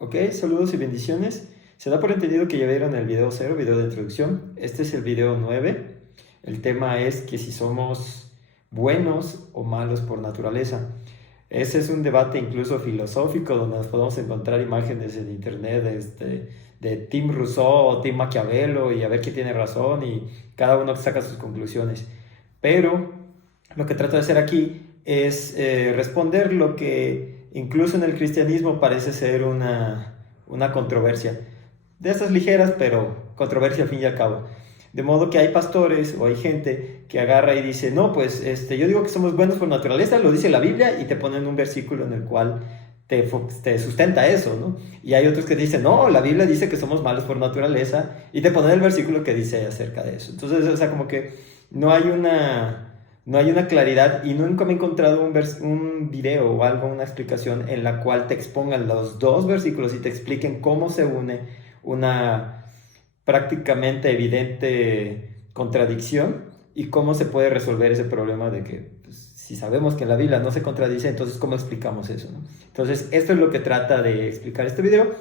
Ok, saludos y bendiciones. Se da por entendido que ya vieron el video 0, video de introducción. Este es el video 9. El tema es que si somos buenos o malos por naturaleza. Ese es un debate incluso filosófico donde nos podemos encontrar imágenes en internet de Tim Rousseau o Tim Maquiavelo y a ver quién tiene razón y cada uno saca sus conclusiones. Pero lo que trato de hacer aquí es responder lo que incluso en el cristianismo parece ser una controversia. De estas ligeras, pero controversia al fin y al cabo. De modo que hay pastores o hay gente que agarra y dice, no, pues yo digo que somos buenos por naturaleza, lo dice la Biblia, y te ponen un versículo en el cual te sustenta eso, ¿no? Y hay otros que dicen, no, la Biblia dice que somos malos por naturaleza, y te ponen el versículo que dice acerca de eso. Entonces, o sea, como que no hay una claridad, y nunca me he encontrado un video o algo, una explicación en la cual te expongan los dos versículos y te expliquen cómo se une una prácticamente evidente contradicción y cómo se puede resolver ese problema de que pues, si sabemos que en la Biblia no se contradice, entonces ¿cómo explicamos eso, no? Entonces esto es lo que trata de explicar este video.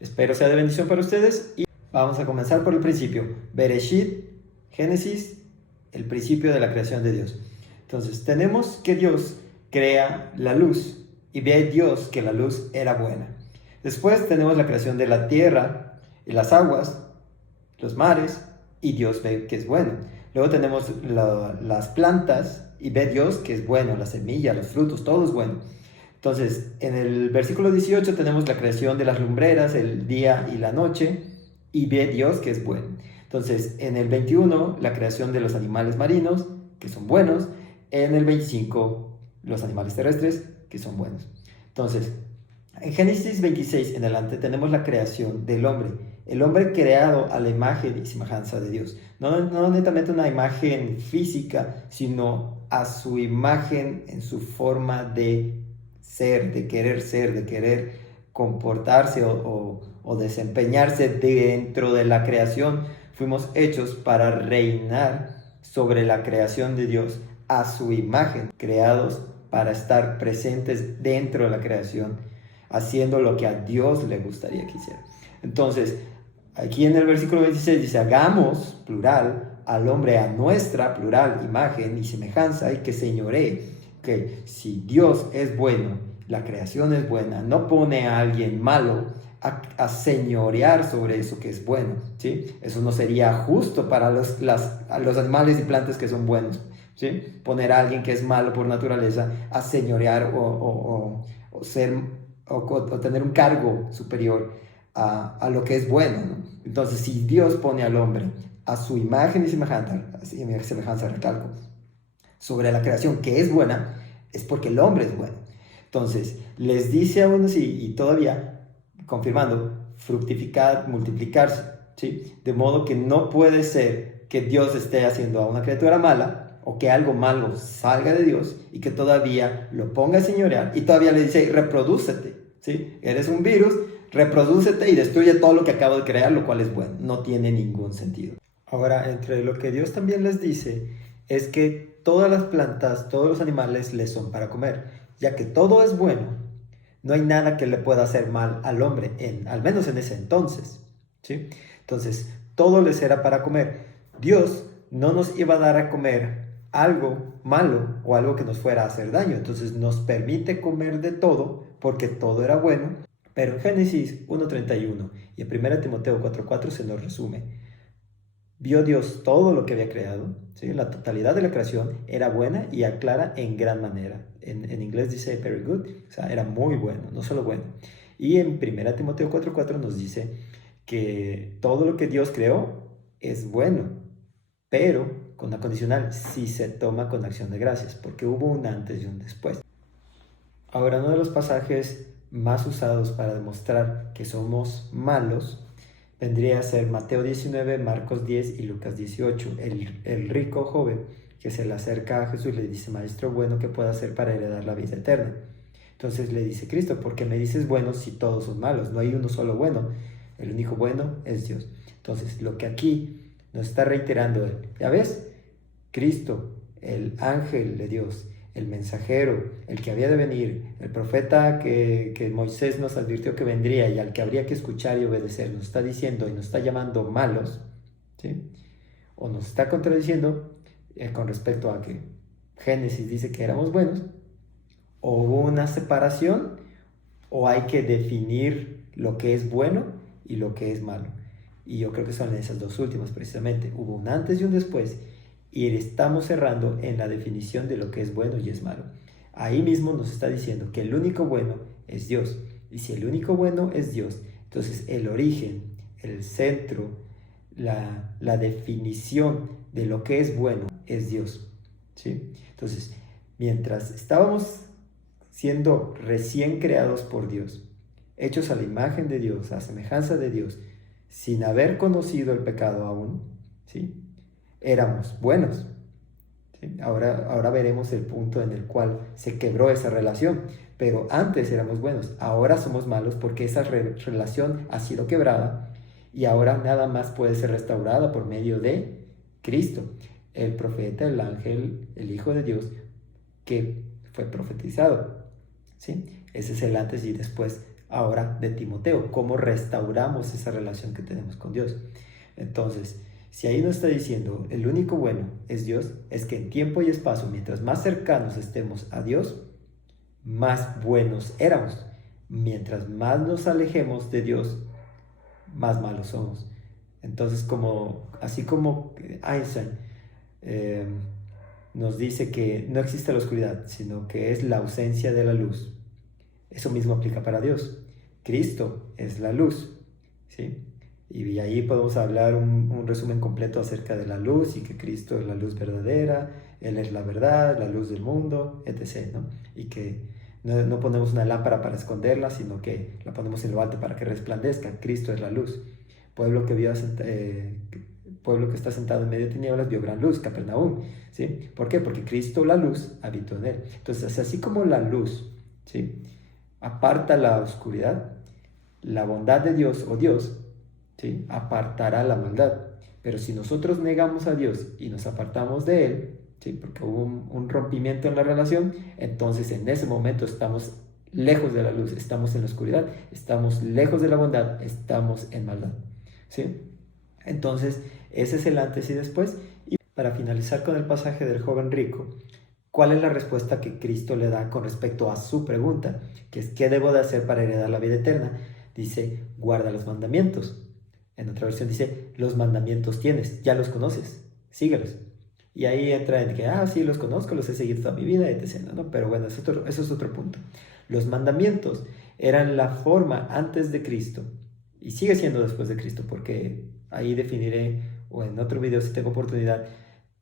Espero sea de bendición para ustedes y vamos a comenzar por el principio. Bereshit, Génesis, el principio de la creación de Dios. Entonces tenemos que Dios crea la luz y ve Dios que la luz era buena. Después tenemos la creación de la tierra y las aguas, los mares, y Dios ve que es bueno. Luego tenemos las plantas y ve Dios que es bueno, la semilla, los frutos, todo es bueno. Entonces, en el versículo 18 tenemos la creación de las lumbreras, el día y la noche, y ve Dios que es bueno. Entonces, en el 21, la creación de los animales marinos, que son buenos. En el 25, los animales terrestres, que son buenos. Entonces, en Génesis 26 en adelante tenemos la creación del hombre. El hombre creado a la imagen y semejanza de Dios. No netamente una imagen física, sino a su imagen en su forma de ser, de querer comportarse o desempeñarse dentro de la creación. Fuimos hechos para reinar sobre la creación de Dios a su imagen, creados para estar presentes dentro de la creación, haciendo lo que a Dios le gustaría que hiciera. Entonces, aquí en el versículo 26 dice, hagamos, plural, al hombre a nuestra, plural, imagen y semejanza, y que señoree. Que si Dios es bueno, la creación es buena, no pone a alguien malo a señorear sobre eso que es bueno, ¿sí? Eso no sería justo para los animales y plantas que son buenos, ¿sí? Poner a alguien que es malo por naturaleza a señorear o tener un cargo superior a lo que es bueno, ¿no? Entonces, si Dios pone al hombre a su imagen y semejanza, recalco, sobre la creación que es buena, es porque el hombre es bueno. Entonces, les dice a unos y todavía confirmando, fructificad, multiplicarse, ¿sí? De modo que no puede ser que Dios esté haciendo a una criatura mala o que algo malo salga de Dios y que todavía lo ponga a señorear y todavía le dice, reprodúcete, ¿sí? Eres un virus, reprodúcete y destruye todo lo que acabo de crear, lo cual es bueno. No tiene ningún sentido. Ahora, entre lo que Dios también les dice es que todas las plantas, todos los animales les son para comer, ya que todo es bueno. No hay nada que le pueda hacer mal al hombre, al menos en ese entonces, ¿sí? Entonces, todo les era para comer. Dios no nos iba a dar a comer algo malo o algo que nos fuera a hacer daño. Entonces, nos permite comer de todo porque todo era bueno. Pero en Génesis 1:31 y en 1 Timoteo 4:4 se nos resume. Vio Dios todo lo que había creado, ¿sí? La totalidad de la creación era buena y aclara en gran manera. En inglés dice very good, o sea, era muy bueno, no solo bueno. Y en 1 Timoteo 4:4 nos dice que todo lo que Dios creó es bueno, pero con una condicional, si se toma con acción de gracias, porque hubo un antes y un después. Ahora, uno de los pasajes más usados para demostrar que somos malos vendría a ser Mateo 19, Marcos 10 y Lucas 18. El rico joven que se le acerca a Jesús le dice, maestro bueno, ¿qué puedo hacer para heredar la vida eterna? Entonces le dice Cristo, ¿por qué me dices bueno si todos son malos? No hay uno solo bueno. El único bueno es Dios. Entonces, lo que aquí nos está reiterando él, ¿ya ves? Cristo, el ángel de Dios, el mensajero, el que había de venir, el profeta que Moisés nos advirtió que vendría y al que habría que escuchar y obedecer, nos está diciendo y nos está llamando malos, ¿sí? O nos está contradiciendo con respecto a que Génesis dice que éramos buenos, o hubo una separación, o hay que definir lo que es bueno y lo que es malo. Y yo creo que son esas dos últimas precisamente. Hubo un antes y un después, y estamos cerrando en la definición de lo que es bueno y es malo. Ahí mismo nos está diciendo que el único bueno es Dios. Y si el único bueno es Dios, entonces el origen, el centro, la definición de lo que es bueno es Dios, ¿sí? Entonces, mientras estábamos siendo recién creados por Dios, hechos a la imagen de Dios, a semejanza de Dios, sin haber conocido el pecado aún, ¿sí? Éramos buenos, ¿sí? Ahora veremos el punto en el cual se quebró esa relación, pero antes éramos buenos, ahora somos malos porque esa relación ha sido quebrada y ahora nada más puede ser restaurada por medio de Cristo, el profeta, el ángel, el Hijo de Dios, que fue profetizado, ¿sí? Ese es el antes y después ahora de Timoteo, cómo restauramos esa relación que tenemos con Dios. Entonces, si ahí nos está diciendo el único bueno es Dios, es que en tiempo y espacio, mientras más cercanos estemos a Dios, más buenos éramos. Mientras más nos alejemos de Dios, más malos somos. Entonces, así como Einstein eh, nos dice que no existe la oscuridad, sino que es la ausencia de la luz, eso mismo aplica para Dios. Cristo es la luz, ¿sí? Y ahí podemos hablar un resumen completo acerca de la luz y que Cristo es la luz verdadera, Él es la verdad, la luz del mundo, etc., ¿no? Y que no ponemos una lámpara para esconderla, sino que la ponemos en lo alto para que resplandezca. Cristo es la luz. Pueblo pueblo que está sentado en medio de tinieblas vio gran luz, Capernaum, ¿sí? ¿Por qué? Porque Cristo, la luz, habitó en él. Entonces, así como la luz, ¿sí?, aparta la oscuridad, la bondad de Dios o Dios, ¿sí?, apartará la maldad. Pero si nosotros negamos a Dios y nos apartamos de Él, ¿sí?, porque hubo un rompimiento en la relación, entonces en ese momento estamos lejos de la luz, estamos en la oscuridad, estamos lejos de la bondad, estamos en maldad, ¿sí? Entonces, ese es el antes y después. Y para finalizar con el pasaje del joven rico, ¿cuál es la respuesta que Cristo le da con respecto a su pregunta? Que es, ¿qué debo de hacer para heredar la vida eterna? Dice, guarda los mandamientos. En otra versión dice, los mandamientos tienes, ya los conoces, síguelos. Y ahí entra en que, sí, los conozco, los he seguido toda mi vida, etc., ¿no? Pero bueno, eso es otro punto. Los mandamientos eran la forma antes de Cristo, y sigue siendo después de Cristo, porque ahí definiré, o en otro video si tengo oportunidad,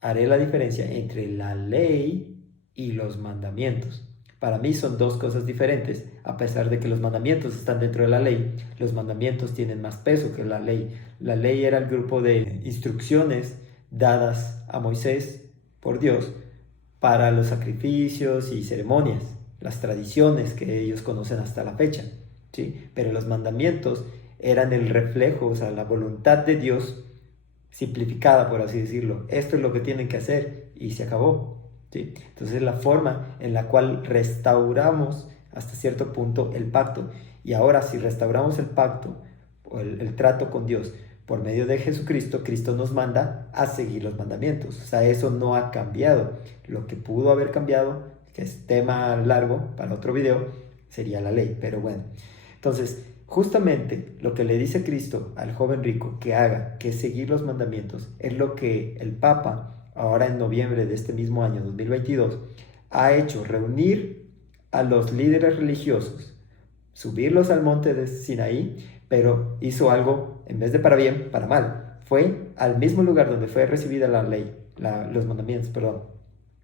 haré la diferencia entre la ley y los mandamientos. Para mí son dos cosas diferentes, a pesar de que los mandamientos están dentro de la ley. Los mandamientos tienen más peso que la ley. La ley era el grupo de instrucciones dadas a Moisés por Dios para los sacrificios y ceremonias, las tradiciones que ellos conocen hasta la fecha, ¿sí? Pero los mandamientos eran el reflejo, o sea, la voluntad de Dios simplificada, por así decirlo. Esto es lo que tienen que hacer y se acabó, ¿sí? Entonces, la forma en la cual restauramos hasta cierto punto el pacto. Y ahora, si restauramos el pacto o el trato con Dios por medio de Jesucristo, Cristo nos manda a seguir los mandamientos. O sea, eso no ha cambiado. Lo que pudo haber cambiado, que es tema largo para otro video, sería la ley. Pero bueno, entonces, justamente lo que le dice Cristo al joven rico que haga, que es seguir los mandamientos, es lo que el Papa, ahora en noviembre de este mismo año 2022, ha hecho: reunir a los líderes religiosos, subirlos al monte de Sinaí, pero hizo algo, en vez de para bien, para mal. Fue al mismo lugar donde fue recibida la ley, los mandamientos, perdón,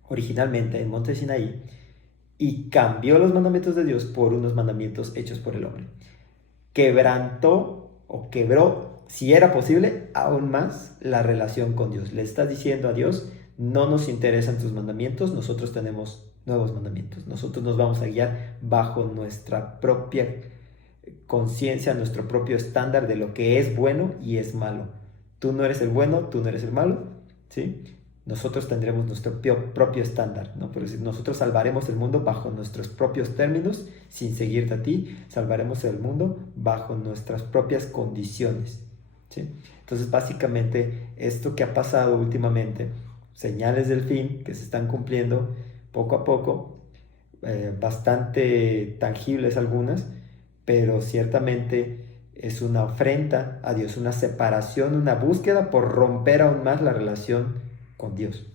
originalmente en monte Sinaí, y cambió los mandamientos de Dios por unos mandamientos hechos por el hombre. Quebrantó o quebró, si era posible, aún más la relación con Dios. Le está diciendo a Dios: no nos interesan tus mandamientos, nosotros tenemos nuevos mandamientos. Nosotros nos vamos a guiar bajo nuestra propia conciencia, nuestro propio estándar de lo que es bueno y es malo. Tú no eres el bueno, tú no eres el malo, ¿sí? nosotros tendremos nuestro propio estándar, ¿no? Por decir, nosotros salvaremos el mundo bajo nuestros propios términos, sin seguirte a ti, salvaremos el mundo bajo nuestras propias condiciones, ¿sí? Entonces, básicamente, esto que ha pasado últimamente, señales del fin que se están cumpliendo poco a poco, bastante tangibles algunas, pero ciertamente es una ofrenda a Dios, una separación, una búsqueda por romper aún más la relación con Dios.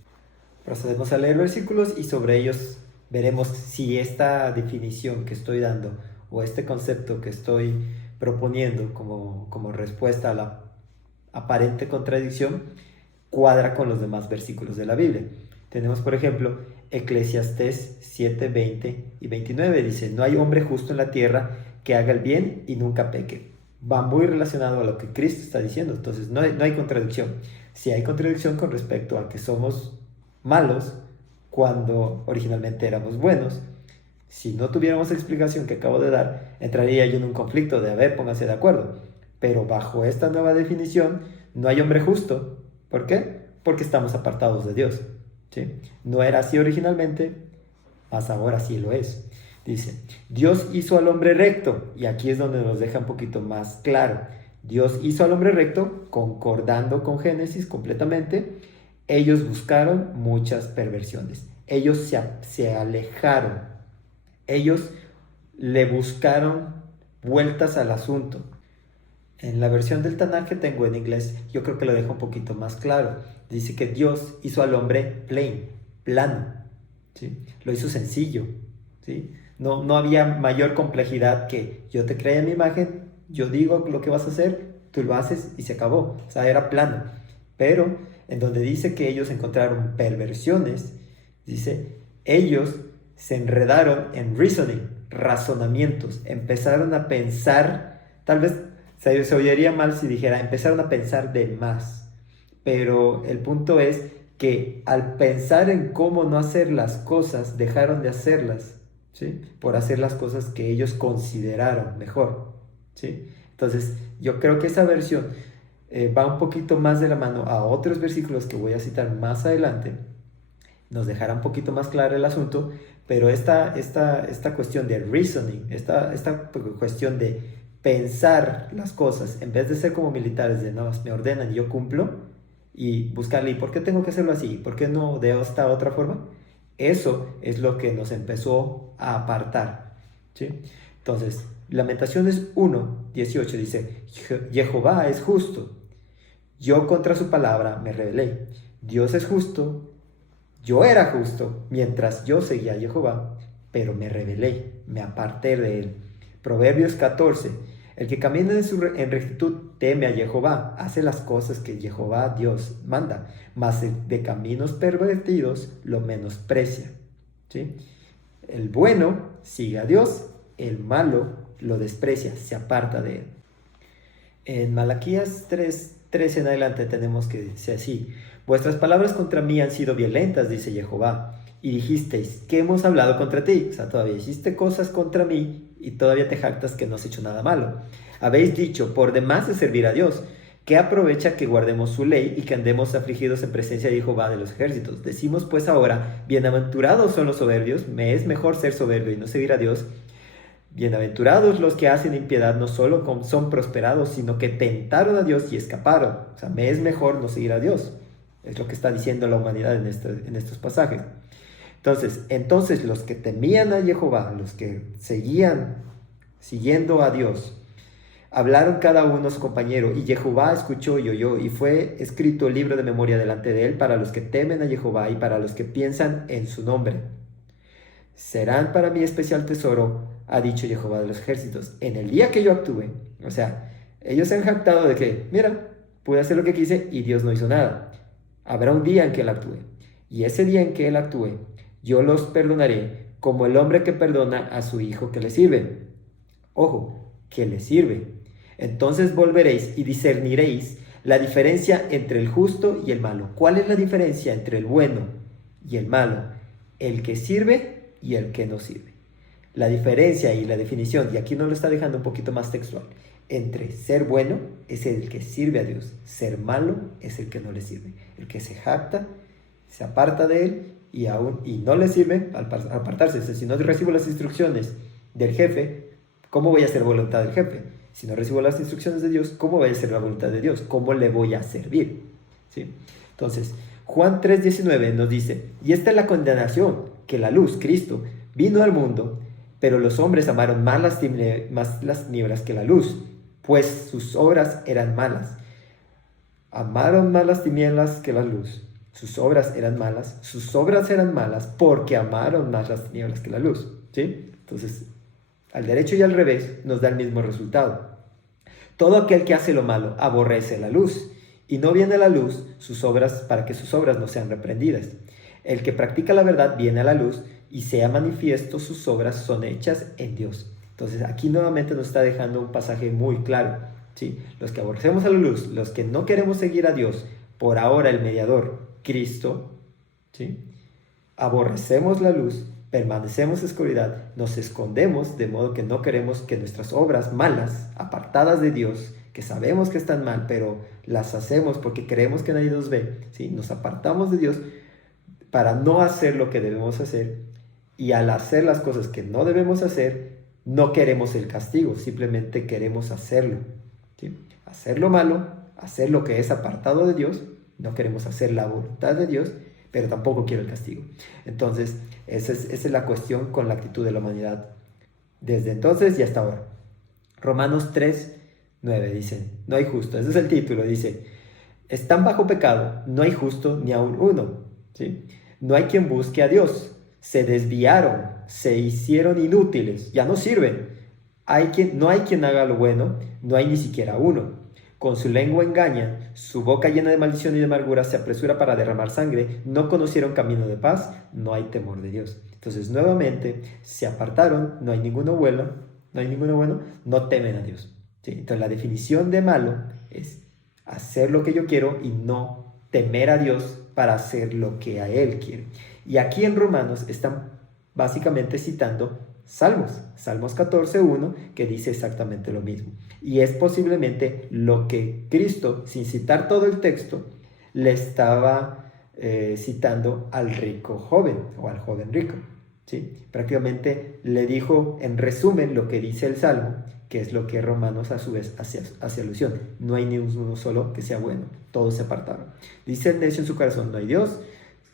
Procedemos a leer versículos y sobre ellos veremos si esta definición que estoy dando o este concepto que estoy proponiendo como respuesta a la aparente contradicción cuadra con los demás versículos de la Biblia. Tenemos, por ejemplo, Eclesiastés 7, 20 y 29. Dice, no hay hombre justo en la tierra que haga el bien y nunca peque. Va muy relacionado a lo que Cristo está diciendo. Entonces, no hay contradicción. Sí hay contradicción con respecto a que somos malos cuando originalmente éramos buenos. Si no tuviéramos la explicación que acabo de dar, entraría yo en un conflicto de, a ver, pónganse de acuerdo. Pero bajo esta nueva definición, no hay hombre justo. ¿Por qué? Porque estamos apartados de Dios, ¿sí? No era así originalmente, mas ahora sí lo es. Dice, Dios hizo al hombre recto, y aquí es donde nos deja un poquito más claro. Dios hizo al hombre recto, concordando con Génesis completamente. Ellos buscaron muchas perversiones. Ellos se alejaron. Ellos le buscaron vueltas al asunto. En la versión del Tanaj que tengo en inglés, yo creo que lo deja un poquito más claro. Dice que Dios hizo al hombre plain, plano, ¿sí? Lo hizo sencillo, ¿sí? No había mayor complejidad que yo te creé mi imagen, yo digo lo que vas a hacer, tú lo haces y se acabó. O sea, era plano. Pero en donde dice que ellos encontraron perversiones, dice, ellos se enredaron en reasoning, razonamientos, empezaron a pensar, tal vez se oiría mal si dijera, empezaron a pensar de más. Pero el punto es que al pensar en cómo no hacer las cosas, dejaron de hacerlas, ¿sí? Por hacer las cosas que ellos consideraron mejor, ¿sí? Entonces, yo creo que esa versión va un poquito más de la mano a otros versículos que voy a citar más adelante. Nos dejará un poquito más claro el asunto, pero esta cuestión de reasoning, esta cuestión de pensar las cosas, en vez de ser como militares, de no, me ordenan y yo cumplo, y buscarle, ¿y por qué tengo que hacerlo así? ¿Por qué no de esta otra forma? Eso es lo que nos empezó a apartar, ¿sí? Entonces, Lamentaciones 1:18 dice, Jehová es justo, yo contra su palabra me rebelé. Dios es justo, yo era justo mientras yo seguía a Jehová, pero me rebelé, me aparté de él. Proverbios 14, el que camina en rectitud teme a Jehová, hace las cosas que Jehová Dios manda, mas de caminos pervertidos lo menosprecia, ¿sí? El bueno sigue a Dios, el malo lo desprecia, se aparta de él. En Malaquías 3 en adelante tenemos que decir así, vuestras palabras contra mí han sido violentas, dice Jehová, y dijisteis, ¿qué hemos hablado contra ti? O sea, todavía hiciste cosas contra mí y todavía te jactas que no has hecho nada malo. Habéis dicho, por demás de servir a Dios, ¿qué aprovecha que guardemos su ley y que andemos afligidos en presencia de Jehová de los ejércitos? Decimos pues ahora, bienaventurados son los soberbios, me es mejor ser soberbio y no seguir a Dios. Bienaventurados los que hacen impiedad, no solo son prosperados, sino que tentaron a Dios y escaparon. O sea, me es mejor no seguir a Dios. Es lo que está diciendo la humanidad en estos pasajes. Entonces los que temían a Jehová, los que seguían siguiendo a Dios, hablaron cada uno a su compañero, y Jehová escuchó y oyó, y fue escrito el libro de memoria delante de él para los que temen a Jehová y para los que piensan en su nombre. Serán para mí especial tesoro, ha dicho Jehová de los ejércitos, en el día que yo actúe. O sea, ellos se han jactado de que, mira, pude hacer lo que quise y Dios no hizo nada. Habrá un día en que Él actúe, y ese día en que Él actúe, yo los perdonaré como el hombre que perdona a su hijo que le sirve. Ojo, que le sirve. Entonces volveréis y discerniréis la diferencia entre el justo y el malo. ¿Cuál es la diferencia entre el bueno y el malo? El que sirve y el que no sirve. La diferencia y la definición, y aquí nos lo está dejando un poquito más textual, entre ser bueno es el que sirve a Dios, ser malo es el que no le sirve, el que se jacta se aparta de él y no le sirve al apartarse. Si no recibo las instrucciones del jefe, ¿cómo voy a hacer voluntad del jefe? Si no recibo las instrucciones de Dios, ¿cómo voy a hacer la voluntad de Dios? ¿Cómo le voy a servir? ¿Sí? Entonces, Juan 3:19 nos dice, y esta es la condenación, que la luz, Cristo, vino al mundo, pero los hombres amaron más las tinieblas que la luz, pues sus obras eran malas. Amaron más las tinieblas que la luz. Sus obras eran malas porque amaron más las tinieblas que la luz. ¿Sí? Entonces, al derecho y al revés nos da el mismo resultado. Todo aquel que hace lo malo aborrece la luz y no viene a la luz para que sus obras no sean reprendidas. El que practica la verdad viene a la luz y sea manifiesto, sus obras son hechas en Dios. Entonces aquí nuevamente nos está dejando un pasaje muy claro. ¿Sí? Los que aborrecemos a la luz, los que no queremos seguir a Dios, por ahora el mediador, Cristo, ¿sí? Aborrecemos la luz, permanecemos en oscuridad, nos escondemos de modo que no queremos que nuestras obras malas, apartadas de Dios, que sabemos que están mal, pero las hacemos porque creemos que nadie nos ve, ¿sí? Nos apartamos de Dios para no hacer lo que debemos hacer, y al hacer las cosas que no debemos hacer, no queremos el castigo, simplemente queremos hacerlo. ¿Sí? Hacer lo malo, hacer lo que es apartado de Dios, no queremos hacer la voluntad de Dios, pero tampoco quiero el castigo. Entonces, esa es la cuestión con la actitud de la humanidad desde entonces y hasta ahora. Romanos 3:9 dice, no hay justo, ese es el título, dice, están bajo pecado, no hay justo ni aun uno, ¿sí? No hay quien busque a Dios, se desviaron, se hicieron inútiles, ya no sirven. No hay quien haga lo bueno, no hay ni siquiera uno. Con su lengua engaña, su boca llena de maldición y de amargura se apresura para derramar sangre, no conocieron camino de paz, no hay temor de Dios. Entonces nuevamente se apartaron, no hay ninguno bueno, no temen a Dios. ¿Sí? Entonces la definición de malo es hacer lo que yo quiero y no temer a Dios para hacer lo que a Él quiere. Y aquí en Romanos están básicamente citando Salmos 14:1, que dice exactamente lo mismo. Y es posiblemente lo que Cristo, sin citar todo el texto, le estaba citando al rico joven o al joven rico. ¿Sí? Prácticamente le dijo en resumen lo que dice el Salmo, que es lo que Romanos a su vez hace alusión. No hay ni uno solo que sea bueno, todos se apartaron. Dice el necio en su corazón, no hay Dios,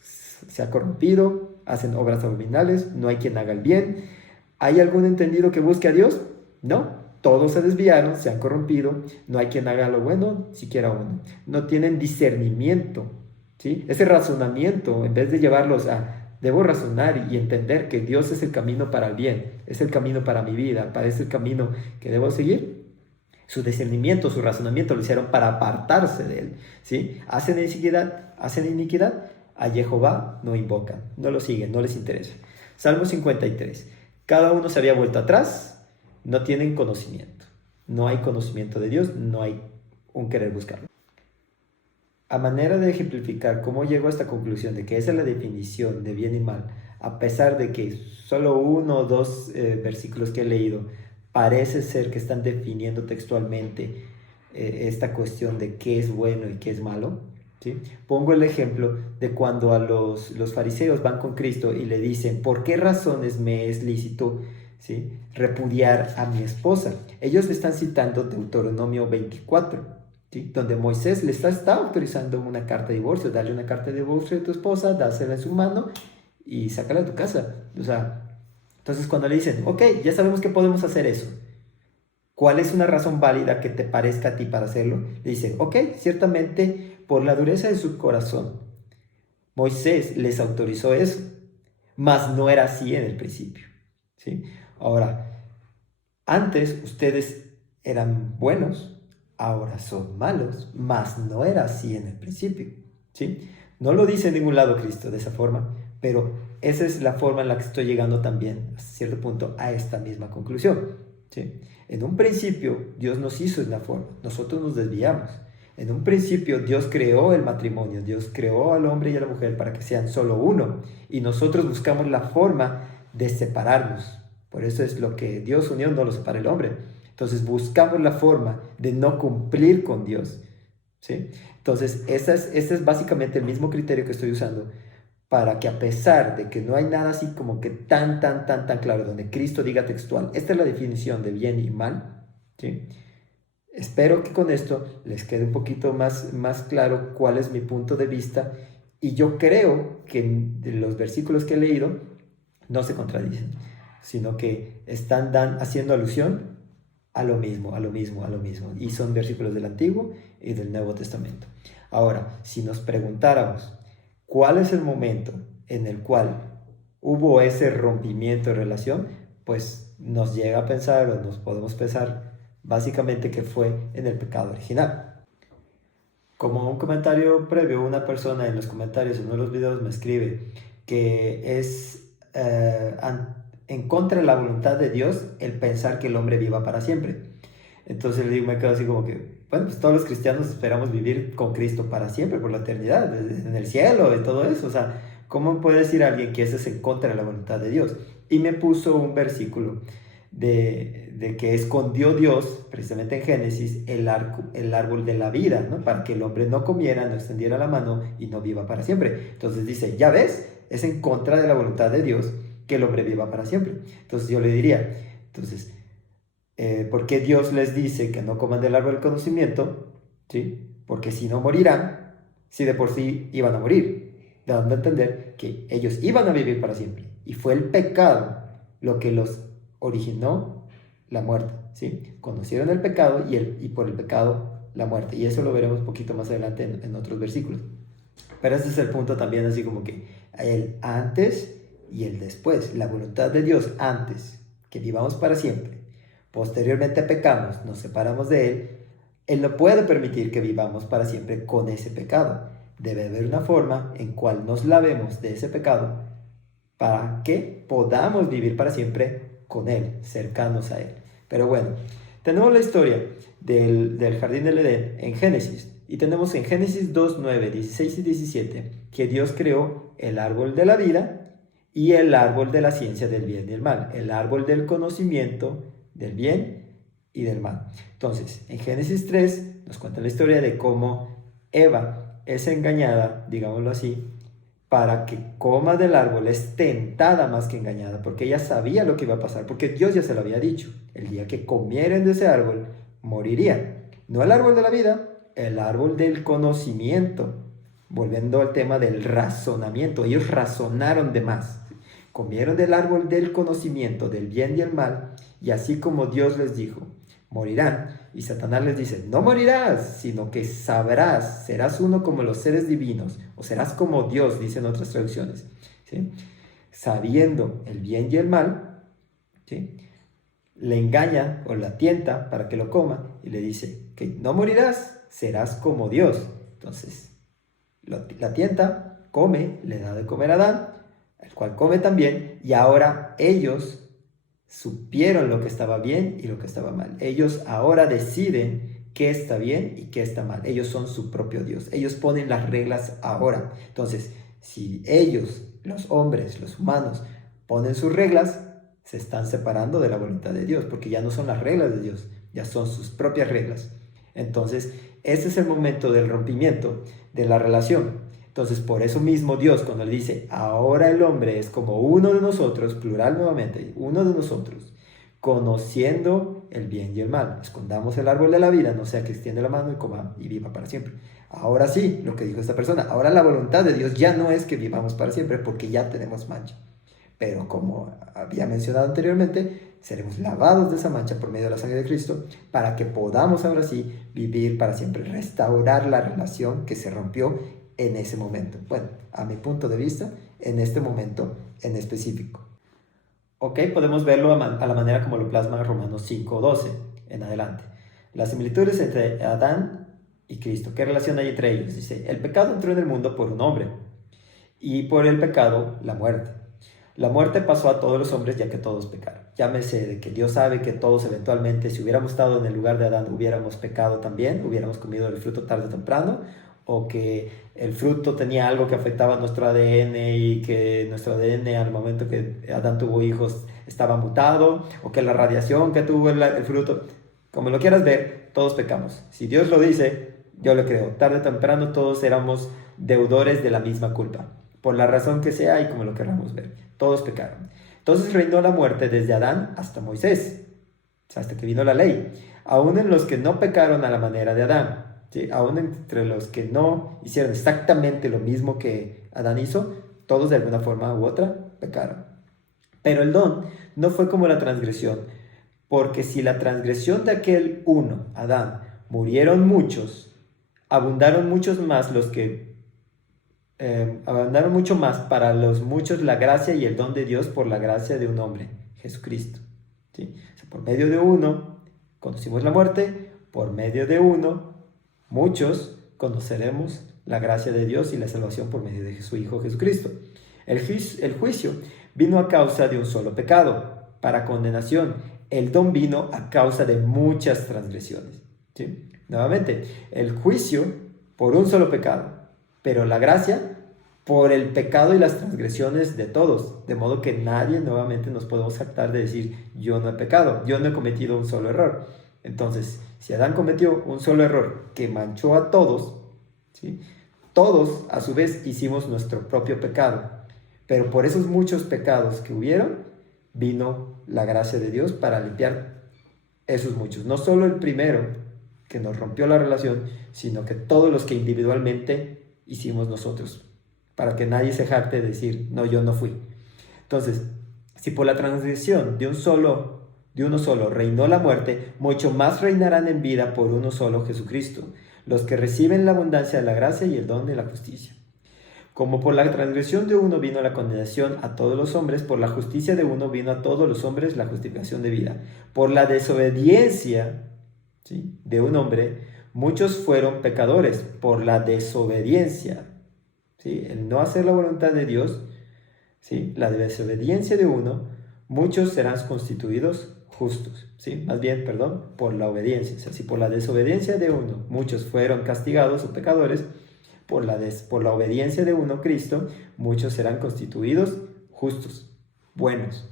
se ha corrompido, hacen obras abominables, no hay quien haga el bien. ¿Hay algún entendido que busque a Dios? No, todos se desviaron, se han corrompido, no hay quien haga lo bueno, siquiera uno. No tienen discernimiento, ¿sí? Ese razonamiento, en vez de llevarlos debo razonar y entender que Dios es el camino para el bien, es el camino para mi vida, es el camino que debo seguir. Su discernimiento, su razonamiento lo hicieron para apartarse de Él, ¿sí? Hacen iniquidad, a Jehová no invocan, no lo siguen, no les interesa. Salmo 53. Cada uno se había vuelto atrás, no tienen conocimiento. No hay conocimiento de Dios, no hay un querer buscarlo. A manera de ejemplificar cómo llego a esta conclusión de que esa es la definición de bien y mal, a pesar de que solo uno o dos versículos que he leído parece ser que están definiendo textualmente esta cuestión de qué es bueno y qué es malo, ¿sí? Pongo el ejemplo de cuando a los fariseos van con Cristo y le dicen, ¿por qué razones me es lícito, ¿sí?, repudiar a mi esposa? Ellos le están citando Deuteronomio 24, ¿sí?, donde Moisés le está autorizando una carta de divorcio, darle una carta de divorcio a tu esposa, dásela en su mano y sácala de tu casa. O sea, entonces cuando le dicen, ok, ya sabemos que podemos hacer eso, ¿cuál es una razón válida que te parezca a ti para hacerlo? Le dicen, ok, ciertamente por la dureza de su corazón, Moisés les autorizó eso, mas no era así en el principio, ¿sí? Ahora, antes ustedes eran buenos, ahora son malos, mas no era así en el principio, ¿sí? No lo dice en ningún lado Cristo de esa forma, pero esa es la forma en la que estoy llegando también, a cierto punto, a esta misma conclusión, ¿sí? En un principio, Dios nos hizo de una forma, nosotros nos desviamos. En un principio, Dios creó el matrimonio, Dios creó al hombre y a la mujer para que sean solo uno, y nosotros buscamos la forma de separarnos. Por eso es lo que Dios unió, no lo separa el hombre. Entonces buscamos la forma de no cumplir con Dios, ¿sí? Entonces, este es básicamente el mismo criterio que estoy usando para que, a pesar de que no hay nada así como que tan claro, donde Cristo diga textual, esta es la definición de bien y mal, ¿sí? Espero que con esto les quede un poquito más claro cuál es mi punto de vista, y yo creo que los versículos que he leído no se contradicen, sino que están haciendo alusión a lo mismo, a lo mismo, a lo mismo. Y son versículos del Antiguo y del Nuevo Testamento. Ahora, si nos preguntáramos cuál es el momento en el cual hubo ese rompimiento de relación, pues nos llega a pensar, o nos podemos pensar básicamente que fue en el pecado original. Como un comentario previo, una persona en los comentarios en uno de los videos me escribe que es en contra de la voluntad de Dios el pensar que el hombre viva para siempre. Entonces le digo, me quedo así como que, bueno, pues todos los cristianos esperamos vivir con Cristo para siempre, por la eternidad, en el cielo y todo eso. O sea, ¿cómo puede decir alguien que eso es en contra de la voluntad de Dios? Y me puso un versículo de que escondió Dios, precisamente en Génesis, el árbol de la vida, ¿no? Para que el hombre no comiera, no extendiera la mano y no viva para siempre. Entonces dice, ya ves, es en contra de la voluntad de Dios que el hombre viva para siempre. Entonces yo le diría, entonces, ¿por qué Dios les dice que no coman del árbol del conocimiento? ¿Sí? Porque si no morirán, si de por sí iban a morir, dando a entender que ellos iban a vivir para siempre. Y fue el pecado lo que los originó la muerte, ¿sí? Conocieron el pecado y por el pecado la muerte. Y eso lo veremos un poquito más adelante en otros versículos. Pero ese es el punto también, así como que el antes y el después. La voluntad de Dios antes, que vivamos para siempre. Posteriormente pecamos, nos separamos de Él. Él no puede permitir que vivamos para siempre con ese pecado. Debe haber una forma en cual nos lavemos de ese pecado para que podamos vivir para siempre con Él, cercanos a Él. Pero bueno, tenemos la historia del jardín del Edén en Génesis. Y tenemos en Génesis 2, 9, 16 y 17 que Dios creó el árbol de la vida y el árbol de la ciencia del bien y el mal. El árbol del conocimiento del bien y del mal. Entonces, en Génesis 3 nos cuenta la historia de cómo Eva es engañada, digámoslo así, para que coma del árbol. Es tentada más que engañada, porque ella sabía lo que iba a pasar, porque Dios ya se lo había dicho. El día que comieran de ese árbol, moriría. No el árbol de la vida, el árbol del conocimiento. Volviendo al tema del razonamiento, ellos razonaron de más. Comieron del árbol del conocimiento, del bien y el mal, y así como Dios les dijo, morirán. Y Satanás les dice, no morirás, sino que sabrás, serás uno como los seres divinos, o serás como Dios, dicen otras traducciones, ¿sí? Sabiendo el bien y el mal, ¿sí? Le engaña o la tienta para que lo coma y le dice que no morirás, serás como Dios. Entonces, la tienta, come, le da de comer a Adán, el cual come también, y ahora ellos supieron lo que estaba bien y lo que estaba mal. Ellos ahora deciden qué está bien y qué está mal. Ellos son su propio Dios. Ellos ponen las reglas ahora. Entonces, si ellos, los hombres, los humanos, ponen sus reglas, se están separando de la voluntad de Dios, porque ya no son las reglas de Dios, ya son sus propias reglas. Entonces, este es el momento del rompimiento de la relación. Entonces, por eso mismo Dios, cuando le dice, ahora el hombre es como uno de nosotros, plural nuevamente, uno de nosotros, conociendo el bien y el mal. Escondamos el árbol de la vida, no sea que extiende la mano y coma y viva para siempre. Ahora sí, lo que dijo esta persona, ahora la voluntad de Dios ya no es que vivamos para siempre, porque ya tenemos mancha. Pero como había mencionado anteriormente, seremos lavados de esa mancha por medio de la sangre de Cristo, para que podamos ahora sí vivir para siempre, restaurar la relación que se rompió en ese momento. Bueno, a mi punto de vista, en este momento en específico. Ok, podemos verlo a la manera como lo plasma Romanos 5:12 en adelante. Las similitudes entre Adán y Cristo. ¿Qué relación hay entre ellos? Dice, el pecado entró en el mundo por un hombre, y por el pecado la muerte. La muerte pasó a todos los hombres ya que todos pecaron. Llámese de que Dios sabe que todos eventualmente, si hubiéramos estado en el lugar de Adán, hubiéramos pecado también, hubiéramos comido el fruto tarde o temprano, o que el fruto tenía algo que afectaba nuestro ADN y que nuestro ADN al momento que Adán tuvo hijos estaba mutado, o que la radiación que tuvo el fruto, como lo quieras ver, todos pecamos. Si Dios lo dice, Yo lo creo. Tarde o temprano todos éramos deudores de la misma culpa, por la razón que sea y como lo queramos ver. Todos pecaron. Entonces reinó la muerte desde Adán hasta Moisés, hasta que vino la ley. Aún en los que no pecaron a la manera de Adán, ¿sí? Aún entre los que no hicieron exactamente lo mismo que Adán hizo, todos de alguna forma u otra pecaron. Pero el don no fue como la transgresión, porque si la transgresión de aquel uno, Adán, murieron muchos, abundaron muchos más los que abundaron mucho más para los muchos la gracia y el don de Dios por la gracia de un hombre, Jesucristo. ¿Sí? O sea, por medio de uno conocimos la muerte, por medio de uno muchos conoceremos la gracia de Dios y la salvación por medio de su Hijo Jesucristo. El juicio vino a causa de un solo pecado, para condenación. El don vino a causa de muchas transgresiones. ¿Sí? Nuevamente, el juicio por un solo pecado, pero la gracia por el pecado y las transgresiones de todos, de modo que nadie nuevamente nos podemos jactar de decir yo no he pecado, yo no he cometido un solo error. Entonces, si Adán cometió un solo error que manchó a todos, ¿sí? Todos a su vez hicimos nuestro propio pecado, pero por esos muchos pecados que hubieron, vino la gracia de Dios para limpiar esos muchos, no solo el primero que nos rompió la relación, sino que todos los que individualmente hicimos nosotros, para que nadie se jacte de decir, no, yo no fui. Entonces, si por la transgresión de uno solo reinó la muerte, mucho más reinarán en vida por uno solo, Jesucristo, los que reciben la abundancia de la gracia y el don de la justicia. Como por la transgresión de uno vino la condenación a todos los hombres, por la justicia de uno vino a todos los hombres la justificación de vida. Por la desobediencia, ¿sí?, de un hombre, muchos fueron pecadores. Por la desobediencia, ¿sí?, el no hacer la voluntad de Dios, ¿sí?, la desobediencia de uno, muchos serán constituidos justos. ¿Sí? Más bien, perdón, por la obediencia. O sea, si por la desobediencia de uno muchos fueron castigados o pecadores, por la obediencia de uno, Cristo, muchos serán constituidos justos, buenos.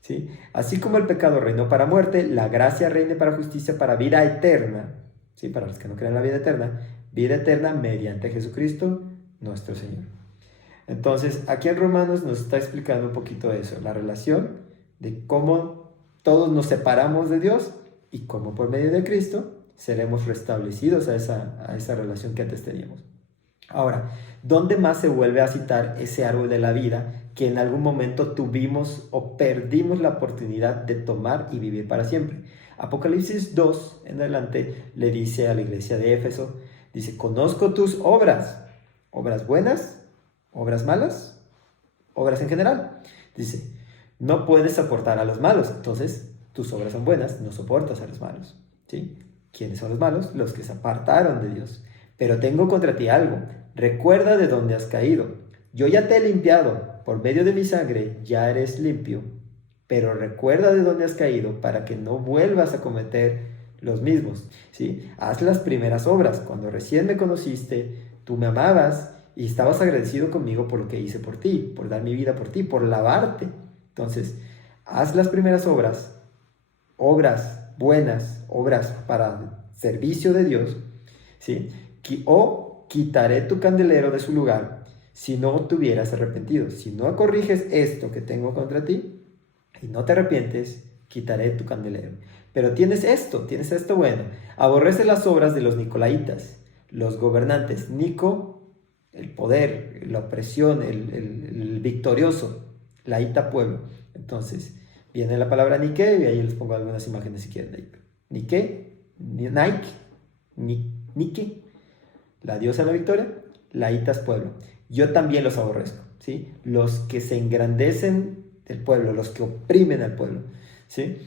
¿Sí? Así como el pecado reinó para muerte, la gracia reina para justicia, para vida eterna. ¿Sí? Para los que no creen en la vida eterna mediante Jesucristo, nuestro Señor. Entonces, aquí en Romanos nos está explicando un poquito eso, la relación de cómo todos nos separamos de Dios y cómo por medio de Cristo seremos restablecidos a esa relación que antes teníamos. Ahora, ¿dónde más se vuelve a citar ese árbol de la vida que en algún momento tuvimos o perdimos la oportunidad de tomar y vivir para siempre? Apocalipsis 2 en adelante le dice a la iglesia de Éfeso, dice, conozco tus obras buenas, obras malas, obras en general. Dice, no puedes soportar a los malos, entonces tus obras son buenas, no soportas a los malos. ¿Sí? ¿Quiénes son los malos? Los que se apartaron de Dios. Pero tengo contra ti algo, recuerda de dónde has caído. Yo ya te he limpiado, por medio de mi sangre ya eres limpio, pero recuerda de dónde has caído para que no vuelvas a cometer los mismos. ¿Sí? Haz las primeras obras. Cuando recién me conociste, tú me amabas y estabas agradecido conmigo por lo que hice por ti, por dar mi vida por ti, por lavarte. Entonces, haz las primeras obras buenas, obras para servicio de Dios, ¿sí? O quitaré tu candelero de su lugar si no te hubieras arrepentido. Si no corriges esto que tengo contra ti y no te arrepientes, quitaré tu candelero. Pero tienes esto bueno. Aborrece las obras de los nicolaitas, los gobernantes. Nico, el poder, la opresión, el victorioso. Laíta, pueblo. Entonces, viene la palabra Nike y ahí les pongo algunas imágenes si quieren. Nike, Nike, la diosa de la victoria, laítas, pueblo. Yo también los aborrezco, ¿sí? Los que se engrandecen del pueblo, los que oprimen al pueblo, ¿sí?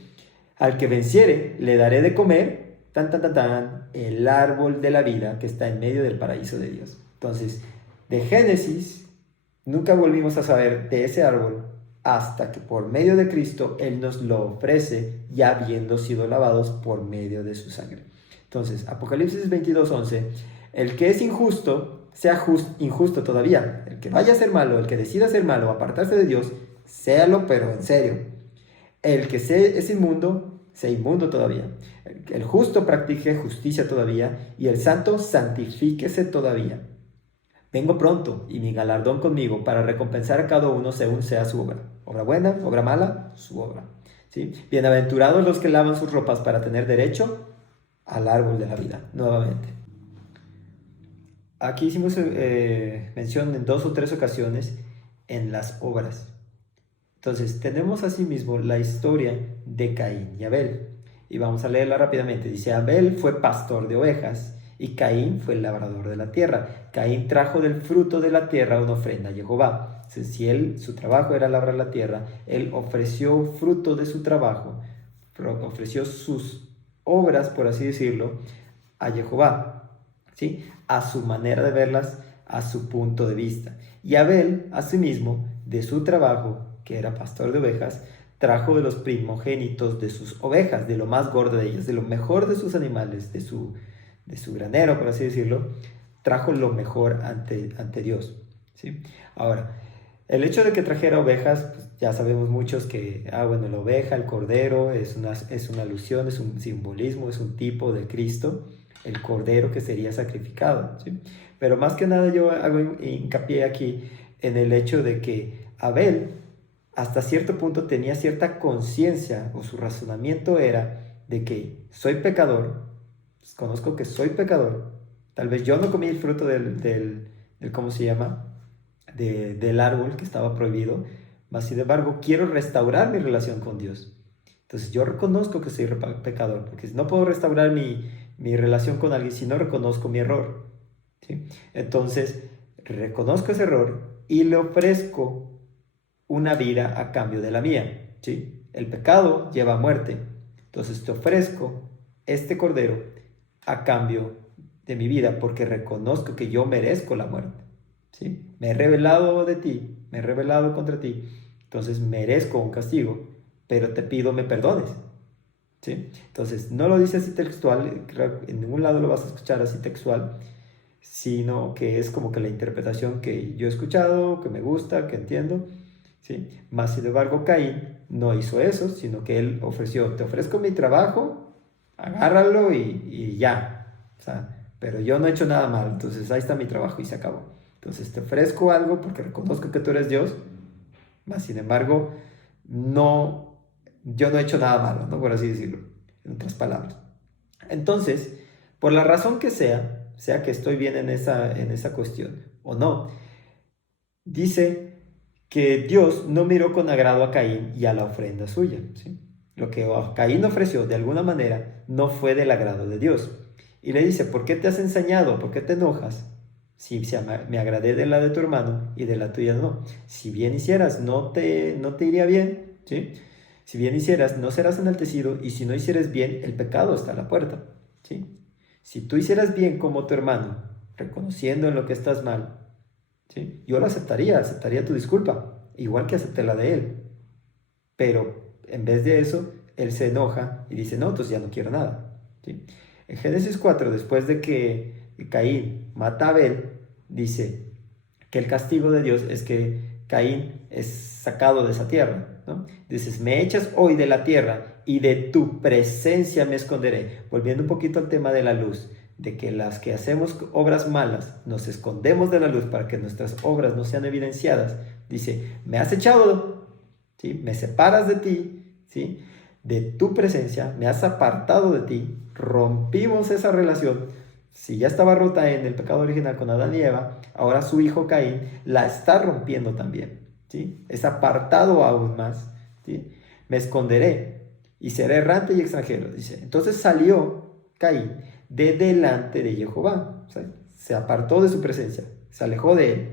Al que venciere, le daré de comer, el árbol de la vida que está en medio del paraíso de Dios. Entonces, de Génesis, nunca volvimos a saber de ese árbol hasta que por medio de Cristo Él nos lo ofrece, ya habiendo sido lavados por medio de su sangre. Entonces, Apocalipsis 22:11, el que es injusto, sea injusto todavía. El que vaya a ser malo, el que decida ser malo, apartarse de Dios, séalo, pero en serio. El que es inmundo, sea inmundo todavía. El justo practique justicia todavía, y el santo santifíquese todavía. Vengo pronto, y mi galardón conmigo, para recompensar a cada uno según sea su obra. Obra buena, obra mala, su obra. ¿Sí? Bienaventurados los que lavan sus ropas para tener derecho al árbol de la vida. Nuevamente. Aquí hicimos mención en 2 o 3 ocasiones en las obras. Entonces, tenemos asimismo la historia de Caín y Abel. Y vamos a leerla rápidamente. Dice, Abel fue pastor de ovejas y Caín fue el labrador de la tierra. Caín trajo del fruto de la tierra una ofrenda a Jehová. Entonces, si su trabajo era labrar la tierra, él ofreció fruto de su trabajo, ofreció sus obras, por así decirlo, a Jehová, ¿sí? A su manera de verlas, a su punto de vista. Y Abel, asimismo, de su trabajo, que era pastor de ovejas, trajo de los primogénitos de sus ovejas, de lo más gordo de ellas, de lo mejor de sus animales, de su granero, por así decirlo, trajo lo mejor ante Dios, ¿sí? Ahora, el hecho de que trajera ovejas, pues ya sabemos muchos que, bueno, la oveja, el cordero, es una alusión, es un simbolismo, es un tipo de Cristo, el cordero que sería sacrificado, ¿sí? Pero más que nada yo hago hincapié aquí en el hecho de que Abel, hasta cierto punto, tenía cierta conciencia, o su razonamiento era de que soy pecador, pues conozco que soy pecador, tal vez yo no comí el fruto del ¿cómo se llama? Del árbol que estaba prohibido, mas sin embargo quiero restaurar mi relación con Dios. Entonces yo reconozco que soy pecador, porque no puedo restaurar mi relación con alguien si no reconozco mi error, ¿sí? Entonces reconozco ese error y le ofrezco una vida a cambio de la mía, ¿sí? El pecado lleva a muerte. Entonces te ofrezco este cordero a cambio de mi vida, porque reconozco que yo merezco la muerte, ¿sí? Me he rebelado de ti, me he rebelado contra ti, entonces merezco un castigo, pero te pido me perdones, ¿sí? Entonces no lo dice así textual, en ningún lado lo vas a escuchar así textual, sino que es como que la interpretación que yo he escuchado, que me gusta, que entiendo, ¿sí? Mas sin embargo Caín no hizo eso, sino que él ofreció, te ofrezco mi trabajo, agárralo y ya, o sea, pero yo no he hecho nada mal, entonces ahí está mi trabajo y se acabó. Entonces te ofrezco algo porque reconozco que tú eres Dios, mas sin embargo yo no he hecho nada malo, ¿no? Por así decirlo, en otras palabras. Entonces, por la razón que sea que estoy bien en esa cuestión o no, dice que Dios no miró con agrado a Caín y a la ofrenda suya, ¿sí? Lo que Caín ofreció de alguna manera no fue del agrado de Dios. Y le dice, ¿por qué te has ensañado? ¿Por qué te enojas? Si me agradé de la de tu hermano y de la tuya no. Si bien hicieras, no te iría bien, ¿sí? Si bien hicieras, no serás enaltecido, y si no hicieras bien, el pecado está a la puerta, ¿sí? Si tú hicieras bien como tu hermano, reconociendo en lo que estás mal, ¿sí? Yo lo aceptaría tu disculpa, igual que acepté la de él. Pero en vez de eso, él se enoja y dice, no, entonces ya no quiero nada, ¿sí? En Génesis 4, después de que Caín mata a Abel, dice que el castigo de Dios es que Caín es sacado de esa tierra, ¿no? Dices, me echas hoy de la tierra y de tu presencia me esconderé. Volviendo un poquito al tema de la luz, de que las que hacemos obras malas nos escondemos de la luz para que nuestras obras no sean evidenciadas. Dice, me has echado, ¿sí? Me separas de ti, ¿sí? De tu presencia, me has apartado de ti, rompimos esa relación. Si ya estaba rota en el pecado original con Adán y Eva, ahora su hijo Caín la está rompiendo también, ¿sí? Es apartado aún más, ¿sí? Me esconderé y seré errante y extranjero, dice. Entonces salió Caín de delante de Jehová, o sea, se apartó de su presencia, se alejó de él.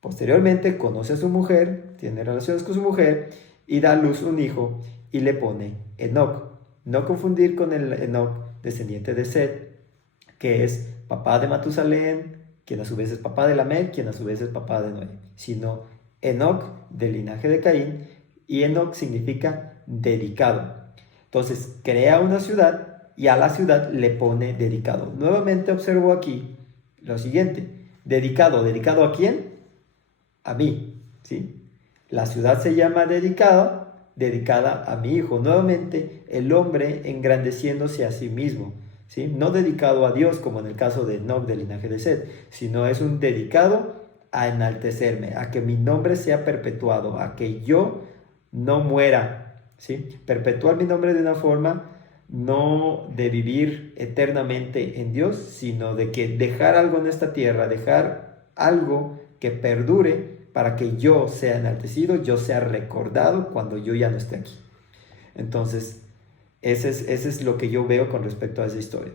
Posteriormente conoce a su mujer, tiene relaciones con su mujer y da a luz un hijo y le pone Enoc. No confundir con el Enoc descendiente de Set, que es papá de Matusalén, quien a su vez es papá de Lamec, quien a su vez es papá de Noé, sino Enoc del linaje de Caín, y Enoc significa dedicado. Entonces crea una ciudad y a la ciudad le pone dedicado. Nuevamente observo aquí lo siguiente, dedicado, ¿dedicado a quién? A mí, ¿sí? La ciudad se llama dedicada dedicada a mi hijo. Nuevamente, el hombre engrandeciéndose a sí mismo, ¿sí? No dedicado a Dios, como en el caso de Enoc del linaje de Set, sino es un dedicado a enaltecerme, a que mi nombre sea perpetuado, a que yo no muera, ¿sí? Perpetuar mi nombre de una forma no de vivir eternamente en Dios, sino de que dejar algo en esta tierra, dejar algo que perdure para que yo sea enaltecido, yo sea recordado cuando yo ya no esté aquí. Entonces, ese es lo que yo veo con respecto a esa historia.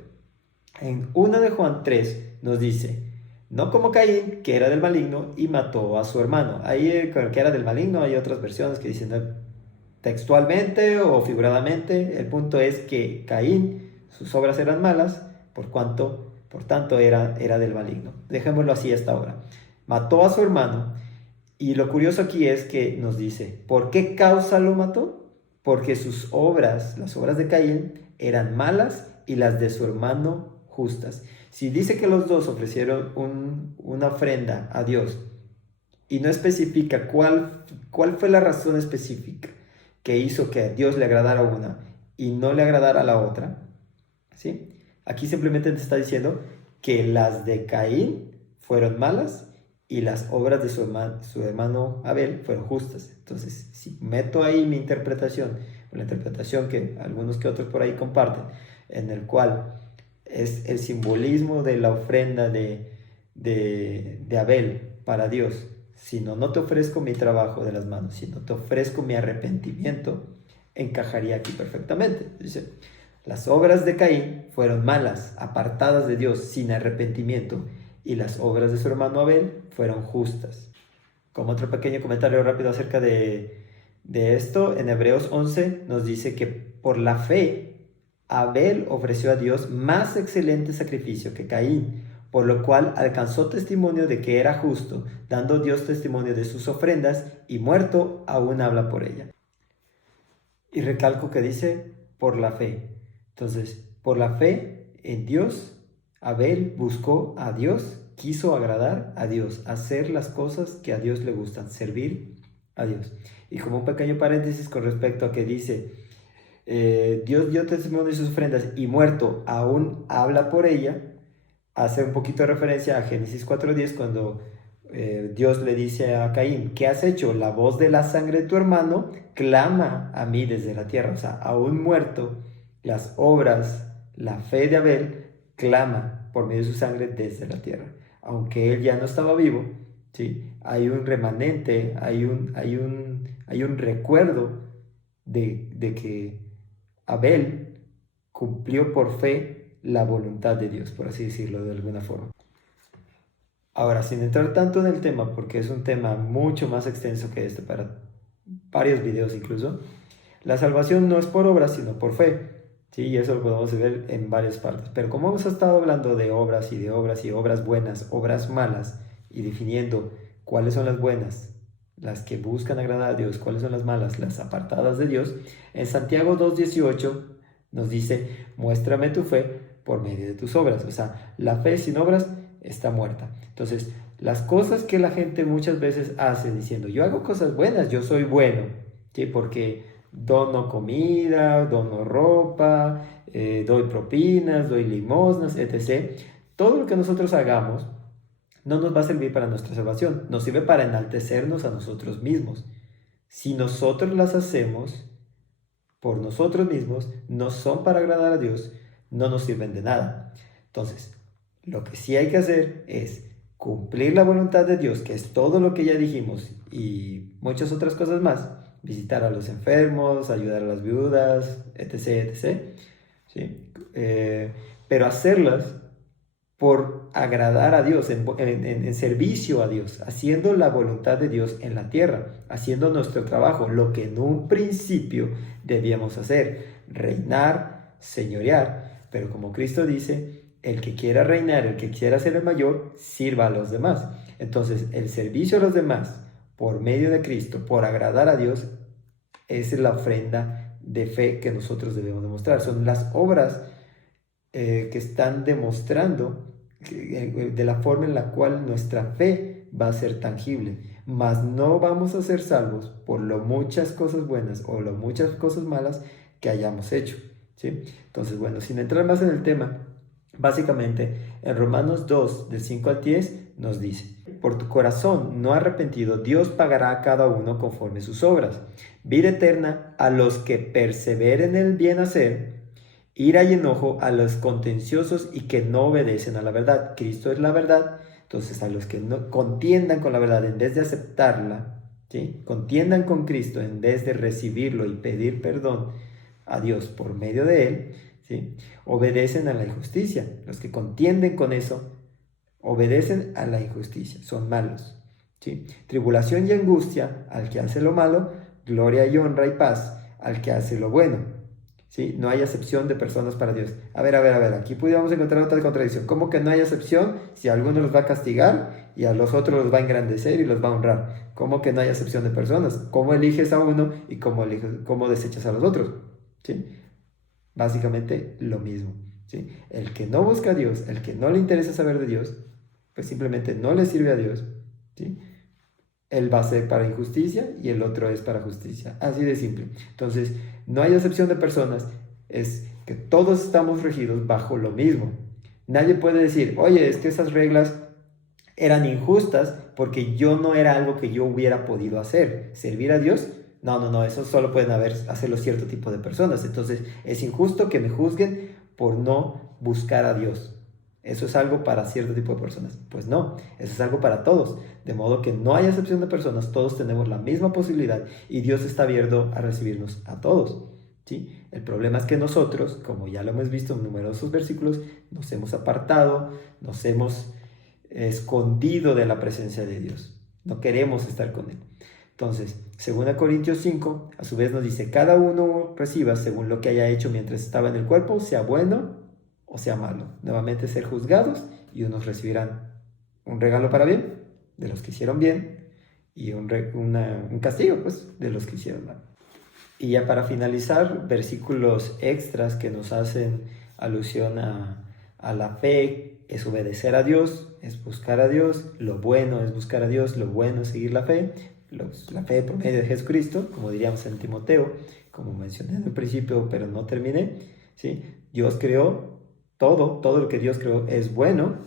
En 1 de Juan 3 nos dice, no como Caín, que era del maligno y mató a su hermano. Ahí, que era del maligno, hay otras versiones que dicen textualmente o figuradamente. El punto es que Caín, sus obras eran malas, por tanto era del maligno. Dejémoslo así hasta ahora. Mató a su hermano, y lo curioso aquí es que nos dice, ¿por qué causa lo mató? Porque sus obras, las obras de Caín, eran malas y las de su hermano justas. Si dice que los dos ofrecieron una ofrenda a Dios y no especifica cuál fue la razón específica que hizo que a Dios le agradara una y no le agradara a la otra, ¿sí? Aquí simplemente te está diciendo que las de Caín fueron malas y las obras de su hermano Abel fueron justas. Entonces, si meto ahí mi interpretación, la interpretación que algunos que otros por ahí comparten, en el cual es el simbolismo de la ofrenda de Abel para Dios, sino no te ofrezco mi trabajo de las manos, sino te ofrezco mi arrepentimiento, encajaría aquí perfectamente. Dice, las obras de Caín fueron malas, apartadas de Dios, sin arrepentimiento, y las obras de su hermano Abel fueron justas. Como otro pequeño comentario rápido acerca de esto, en Hebreos 11 nos dice que por la fe Abel ofreció a Dios más excelente sacrificio que Caín, por lo cual alcanzó testimonio de que era justo, dando Dios testimonio de sus ofrendas, y muerto aún habla por ella. Y recalco que dice por la fe. Entonces, por la fe en Dios, Abel buscó a Dios, quiso agradar a Dios, hacer las cosas que a Dios le gustan, servir a Dios. Y como un pequeño paréntesis con respecto a que dice, Dios dio testimonio de sus ofrendas y muerto aún habla por ella, hace un poquito de referencia a Génesis 4:10 cuando Dios le dice a Caín, ¿qué has hecho? La voz de la sangre de tu hermano clama a mí desde la tierra. O sea, aún muerto, las obras, la fe de Abel clama por medio de su sangre desde la tierra. Aunque él ya no estaba vivo, ¿sí? Hay un remanente, hay un recuerdo de que Abel cumplió por fe la voluntad de Dios, por así decirlo de alguna forma. Ahora, sin entrar tanto en el tema, porque es un tema mucho más extenso que este, para varios videos incluso, la salvación no es por obras, sino por fe. Sí, y eso lo podemos ver en varias partes. Pero como hemos estado hablando de obras y de obras y obras buenas, obras malas, y definiendo cuáles son las buenas, las que buscan agradar a Dios, cuáles son las malas, las apartadas de Dios, en Santiago 2:18 nos dice, muéstrame tu fe por medio de tus obras. O sea, la fe sin obras está muerta. Entonces, las cosas que la gente muchas veces hace diciendo, yo hago cosas buenas, yo soy bueno, ¿sí? Porque dono comida, dono ropa, doy propinas, doy limosnas, etc. Todo lo que nosotros hagamos no nos va a servir para nuestra salvación, nos sirve para enaltecernos a nosotros mismos. Si nosotros las hacemos por nosotros mismos, no son para agradar a Dios, no nos sirven de nada. Entonces, lo que sí hay que hacer es cumplir la voluntad de Dios, que es todo lo que ya dijimos y muchas otras cosas más. Visitar a los enfermos, ayudar a las viudas, etc., etc. ¿Sí? Pero hacerlas por agradar a Dios, en servicio a Dios, haciendo la voluntad de Dios en la tierra, haciendo nuestro trabajo, lo que en un principio debíamos hacer, reinar, señorear, pero como Cristo dice, el que quiera reinar, el que quiera ser el mayor, sirva a los demás. Entonces, el servicio a los demás, por medio de Cristo, por agradar a Dios, es la ofrenda de fe que nosotros debemos demostrar. Son las obras que están demostrando de la forma en la cual nuestra fe va a ser tangible. mas no vamos a ser salvos por lo muchas cosas buenas o lo muchas cosas malas que hayamos hecho, ¿sí? Entonces, bueno, sin entrar más en el tema, básicamente en Romanos 2, del 5 al 10, nos dice: por tu corazón no arrepentido, Dios pagará a cada uno conforme sus obras. Vida eterna a los que perseveren en el bien hacer, ira y enojo a los contenciosos y que no obedecen a la verdad. Cristo es la verdad. Entonces, a los que no contiendan con la verdad en vez de aceptarla, ¿sí? Contiendan con Cristo en vez de recibirlo y pedir perdón a Dios por medio de él, ¿sí? Obedecen a la injusticia. Los que contienden con eso obedecen a la injusticia, son malos, ¿sí? Tribulación y angustia al que hace lo malo, gloria y honra y paz al que hace lo bueno, ¿sí? No hay acepción de personas para Dios. A ver, aquí pudiéramos encontrar otra contradicción. ¿Cómo que no hay acepción si a algunos los va a castigar y a los otros los va a engrandecer y los va a honrar? ¿Cómo que no hay acepción de personas? ¿Cómo eliges a uno y cómo desechas a los otros? ¿Sí? Básicamente lo mismo, ¿sí? El que no busca a Dios, el que no le interesa saber de Dios, pues simplemente no le sirve a Dios, ¿sí? Él va a ser para injusticia y el otro es para justicia. Así de simple. Entonces, no hay acepción de personas. Es que todos estamos regidos bajo lo mismo. Nadie puede decir, oye, es que esas reglas eran injustas porque yo no era algo que yo hubiera podido hacer. ¿Servir a Dios? No, eso solo pueden hacerlo cierto tipo de personas. Entonces, es injusto que me juzguen por no buscar a Dios. ¿Eso es algo para cierto tipo de personas? Pues no, eso es algo para todos. De modo que no hay excepción de personas, todos tenemos la misma posibilidad y Dios está abierto a recibirnos a todos, ¿sí? El problema es que nosotros, como ya lo hemos visto en numerosos versículos, nos hemos apartado, nos hemos escondido de la presencia de Dios. No queremos estar con Él. Entonces, 2 Corintios 5, a su vez nos dice, cada uno reciba según lo que haya hecho mientras estaba en el cuerpo, sea bueno o sea malo. Nuevamente ser juzgados y unos recibirán un regalo para bien de los que hicieron bien y un castigo pues de los que hicieron mal. Y ya para finalizar, versículos extras que nos hacen alusión a la fe, es obedecer a Dios, es buscar a Dios, lo bueno es buscar a Dios, lo bueno es seguir la fe por medio de Jesucristo, como diríamos en Timoteo, como mencioné en el principio, pero no terminé, ¿sí? Dios creó todo lo que Dios creó es bueno,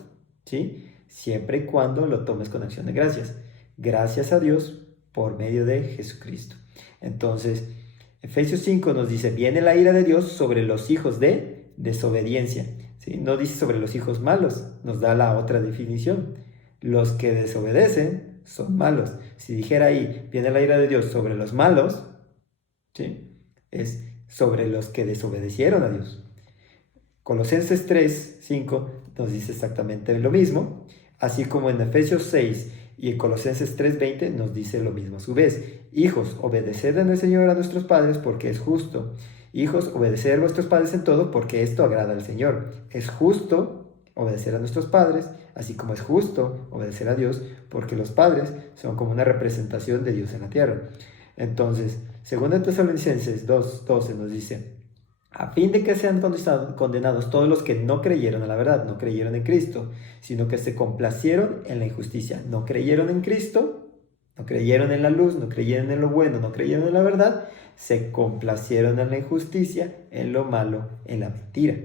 ¿sí? Siempre y cuando lo tomes con acción de gracias. Gracias a Dios por medio de Jesucristo. Entonces, Efesios 5 nos dice, viene la ira de Dios sobre los hijos de desobediencia, ¿sí? No dice sobre los hijos malos, nos da la otra definición. Los que desobedecen son malos. Si dijera ahí, viene la ira de Dios sobre los malos, ¿sí? Es sobre los que desobedecieron a Dios. Colosenses 3, 5 nos dice exactamente lo mismo, así como en Efesios 6 y en Colosenses 3, 20 nos dice lo mismo a su vez. Hijos, obedeced en el Señor a nuestros padres porque es justo. Hijos, obedeced a vuestros padres en todo porque esto agrada al Señor. Es justo obedecer a nuestros padres, así como es justo obedecer a Dios, porque los padres son como una representación de Dios en la tierra. Entonces, 2 Tesalonicenses 2, 12 nos dice, a fin de que sean condenados todos los que no creyeron a la verdad, no creyeron en Cristo, sino que se complacieron en la injusticia. No creyeron en Cristo, no creyeron en la luz, no creyeron en lo bueno, no creyeron en la verdad, se complacieron en la injusticia, en lo malo, en la mentira.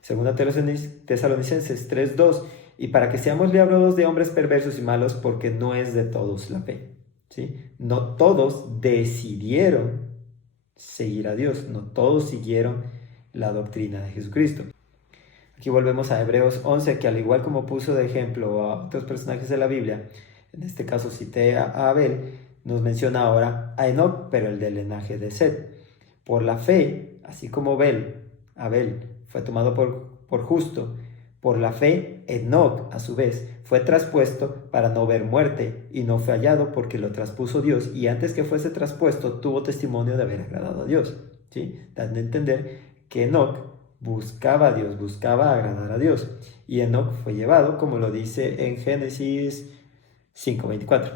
Segunda Tesalonicenses 3:2, y para que seamos librados de hombres perversos y malos, porque no es de todos la fe, ¿sí? No todos decidieron seguir a Dios, no todos siguieron la doctrina de Jesucristo. Aquí volvemos a Hebreos 11, que al igual como puso de ejemplo a otros personajes de la Biblia, en este caso cité a Abel, nos menciona ahora a Enoc, pero el del linaje de Set. Por la fe, así como Abel fue tomado por justo, por la fe, Enoc, a su vez, fue traspuesto para no ver muerte, y no fue hallado porque lo traspuso Dios, y antes que fuese traspuesto, tuvo testimonio de haber agradado a Dios, ¿sí? Dando a entender que Enoc buscaba a Dios, buscaba agradar a Dios, y Enoc fue llevado, como lo dice en Génesis 5:24.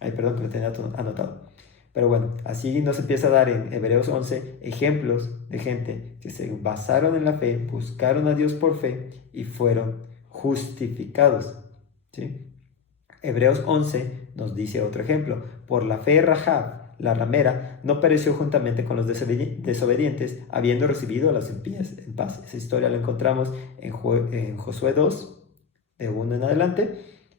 Ay, perdón que lo tenía anotado. Pero bueno, así nos empieza a dar en Hebreos 11 ejemplos de gente que se basaron en la fe, buscaron a Dios por fe y fueron justificados, ¿sí? Hebreos 11 nos dice otro ejemplo. Por la fe Rahab, la ramera, no pereció juntamente con los desobedientes, habiendo recibido a los impíos en paz. Esa historia la encontramos en Josué 2, de 1 en adelante.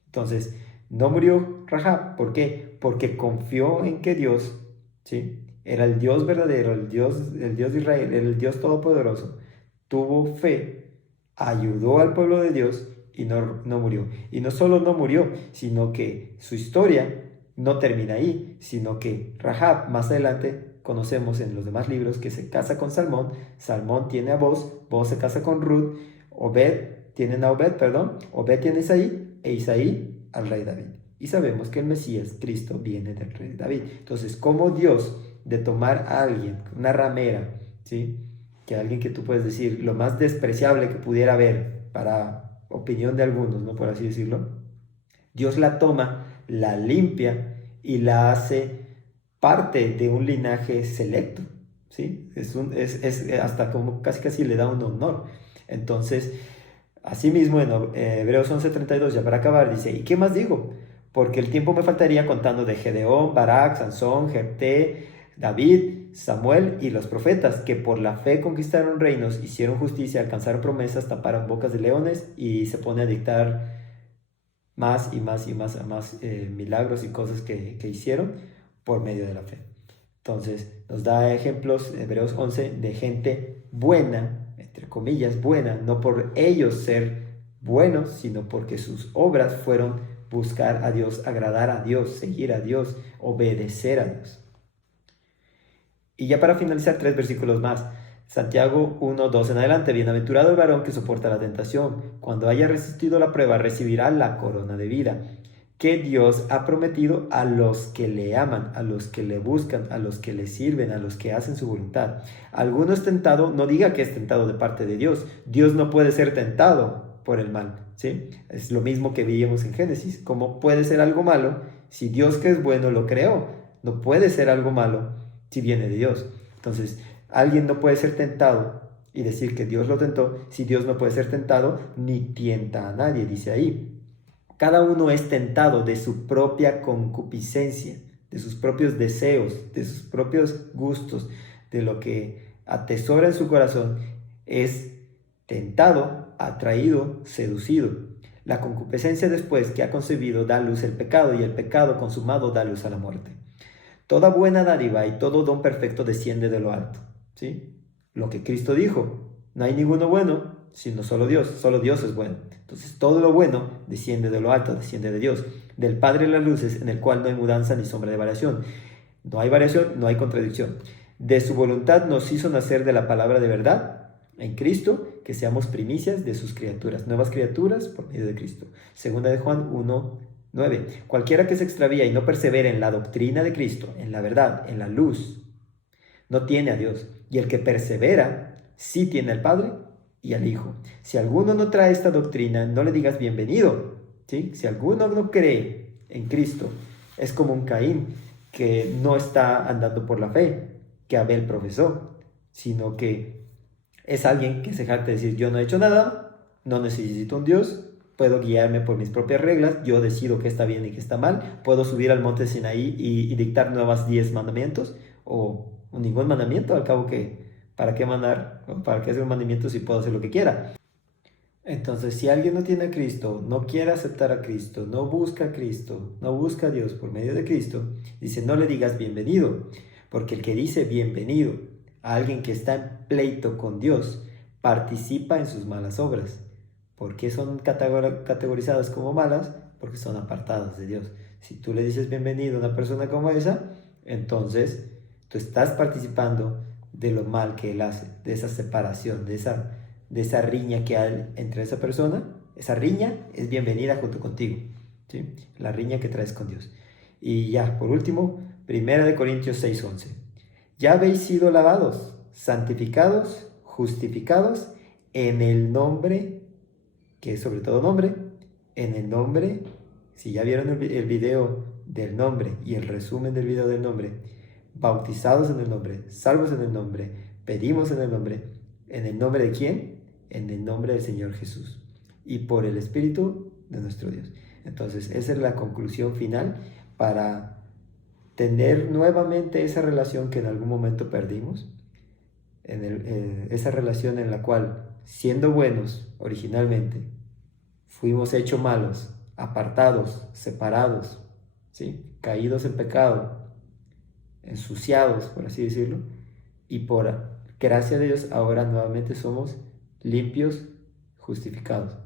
Entonces, no murió Rahab. ¿Por qué? Porque confió en que Dios, ¿sí?, era el Dios verdadero, el Dios de Israel, el Dios todopoderoso. Tuvo fe, ayudó al pueblo de Dios y no murió. Y no solo no murió, sino que su historia no termina ahí, sino que Rahab, más adelante, conocemos en los demás libros que se casa con Salmón, Salmón tiene a Boz, Boz se casa con Ruth, Obed tiene a Isaí, e Isaí al rey David. Y sabemos que el Mesías, Cristo, viene del rey David. Entonces, ¿cómo Dios, de tomar a alguien, una ramera, ¿sí?, que alguien que tú puedes decir lo más despreciable que pudiera haber para opinión de algunos, ¿no?, por así decirlo, Dios la toma, la limpia y la hace parte de un linaje selecto, ¿sí? Es hasta como casi le da un honor. Entonces, asimismo, en Hebreos 11:32, ya para acabar, dice, ¿y qué más digo? Porque el tiempo me faltaría contando de Gedeón, Barak, Sansón, Jefté, David, Samuel y los profetas, que por la fe conquistaron reinos, hicieron justicia, alcanzaron promesas, taparon bocas de leones, y se pone a dictar más y más y más milagros y cosas que hicieron por medio de la fe. Entonces, nos da ejemplos, Hebreos 11, de gente buena, entre comillas, buena, no por ellos ser buenos, sino porque sus obras fueron buscar a Dios, agradar a Dios, seguir a Dios, obedecer a Dios. Y ya para finalizar, 3 versículos más. Santiago 1, 2 en adelante. Bienaventurado el varón que soporta la tentación. Cuando haya resistido la prueba, recibirá la corona de vida que Dios ha prometido a los que le aman, a los que le buscan, a los que le sirven, a los que hacen su voluntad. Alguno es tentado, no diga que es tentado de parte de Dios. Dios no puede ser tentado por el mal, ¿sí? Es lo mismo que vimos en Génesis. ¿Cómo puede ser algo malo si Dios, que es bueno, lo creó? No puede ser algo malo si viene de Dios. Entonces, alguien no puede ser tentado y decir que Dios lo tentó si Dios no puede ser tentado ni tienta a nadie, dice ahí. Cada uno es tentado de su propia concupiscencia, de sus propios deseos, de sus propios gustos, de lo que atesora en su corazón, es tentado, atraído, seducido. La concupiscencia, después que ha concebido, da a luz el pecado, y el pecado consumado da luz a la muerte. Toda buena dádiva y todo don perfecto desciende de lo alto, ¿sí? Lo que Cristo dijo, no hay ninguno bueno, sino solo Dios es bueno. Entonces todo lo bueno desciende de lo alto, desciende de Dios, del Padre de las luces, en el cual no hay mudanza ni sombra de variación. No hay variación, no hay contradicción. De su voluntad nos hizo nacer de la palabra de verdad en Cristo, que seamos primicias de sus criaturas, nuevas criaturas por medio de Cristo. Segunda de Juan 1:9. Cualquiera que se extravía y no persevera en la doctrina de Cristo, en la verdad, en la luz, no tiene a Dios. Y el que persevera, sí tiene al Padre y al Hijo. Si alguno no trae esta doctrina, no le digas bienvenido, ¿sí? Si alguno no cree en Cristo, es como un Caín que no está andando por la fe que Abel profesó, sino que es alguien que se jacta de decir, yo no he hecho nada, no necesito un Dios, puedo guiarme por mis propias reglas, yo decido qué está bien y qué está mal, puedo subir al monte Sinaí y dictar nuevas 10 mandamientos, o ningún mandamiento, al cabo que, ¿para qué mandar? ¿Para qué hacer un mandamiento si puedo hacer lo que quiera? Entonces, si alguien no tiene a Cristo, no quiere aceptar a Cristo, no busca a Cristo, no busca a Dios por medio de Cristo, dice, no le digas bienvenido, porque el que dice bienvenido a alguien que está en pleito con Dios, participa en sus malas obras. ¿Por qué son categorizadas como malas? Porque son apartadas de Dios. Si tú le dices bienvenido a una persona como esa, entonces tú estás participando de lo mal que él hace, de esa separación, de esa riña que hay entre esa persona. Esa riña es bienvenida junto contigo, ¿sí? La riña que traes con Dios. Y ya, por último, 1 Corintios 6:11. Ya habéis sido lavados, santificados, justificados en el nombre, que es sobre todo nombre, en el nombre, si ya vieron el video del nombre y el resumen del video del nombre, bautizados en el nombre, salvos en el nombre, pedimos en el nombre de quién? En el nombre del Señor Jesús, y por el Espíritu de nuestro Dios. Entonces, esa es la conclusión final para tener nuevamente esa relación que en algún momento perdimos, esa relación en la cual, siendo buenos originalmente, fuimos hechos malos, apartados, separados, ¿sí? Caídos en pecado, ensuciados, por así decirlo, y por gracia de Dios ahora nuevamente somos limpios, justificados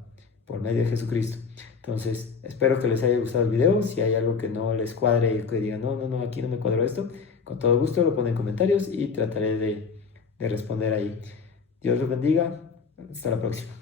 por medio de Jesucristo. Entonces, espero que les haya gustado el video. Si hay algo que no les cuadre y que digan, no, aquí no me cuadró esto, con todo gusto lo ponen en comentarios y trataré de responder ahí. Dios los bendiga. Hasta la próxima.